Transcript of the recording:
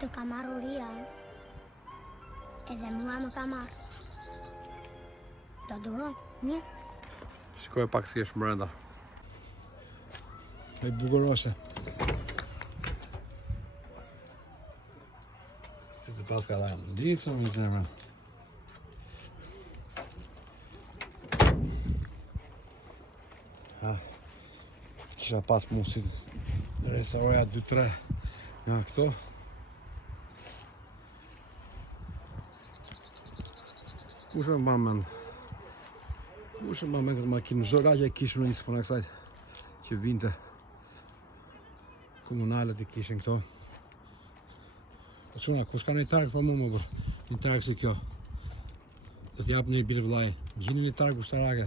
Të ka marrë uria, edhe mua më ka marrë. Do duron, një. Shikoj pak si është brenda. E bukuroshe. Si të pas ka dhajnë ndicë, më zemra. Kisha pas musit në restauroja 2-3 nga këto. Kush më mbamen? Kush më mbamen këtë makinë? Zhora që e kishëm në një spona kësajt që vinte. Komunalët i kishin këto. Po çuna, kush ka një targ pa mu më bërë? Një targ si kjo. Do t'jap një bilë vllai. Gjini një targ ushtarake.